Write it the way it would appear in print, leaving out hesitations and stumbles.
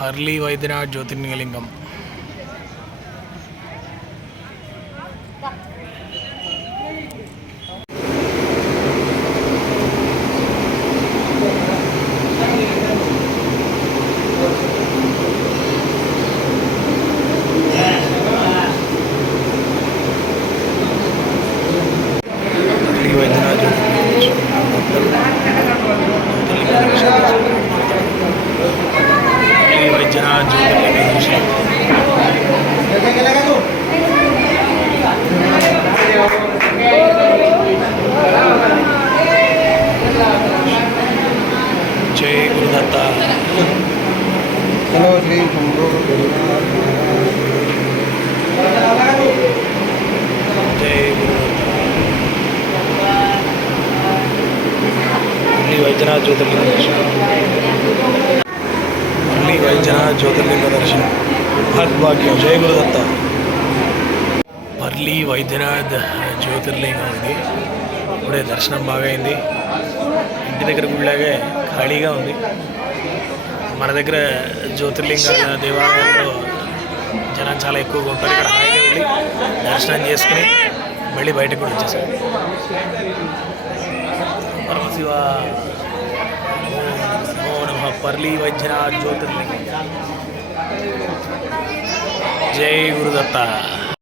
వర్లీ వైద్యనాథ్ జ్యోతిర్లింగం. जय गुरुदत्ता. हेलो श्री शंभो जय गुरुदत्ता. वैद्यनाथ ज्योतिर्लिंग दर्शन. वैद्यनाथ ज्योतिर्लिंग दर्शन भाग्यम. जय गुरुदत्ता. వర్లీ వైద్యనాథ్ జ్యోతిర్లింగం ఇది. ఇప్పుడే దర్శనం బాగా అయింది. ఇంటి దగ్గర గుడిలాగే ఖాళీగా ఉంది. మన దగ్గర జ్యోతిర్లింగ దేవాలయంలో జనం చాలా ఎక్కువగా ఉంటారు. ఇక్కడ హాయిగా వెళ్ళి దర్శనం చేసుకుని మళ్ళీ బయటకు కూడా వచ్చేసాం. పరమశివ వర్లీ వైద్యనాథ్ జ్యోతిర్లింగం. జై గురుదత్త.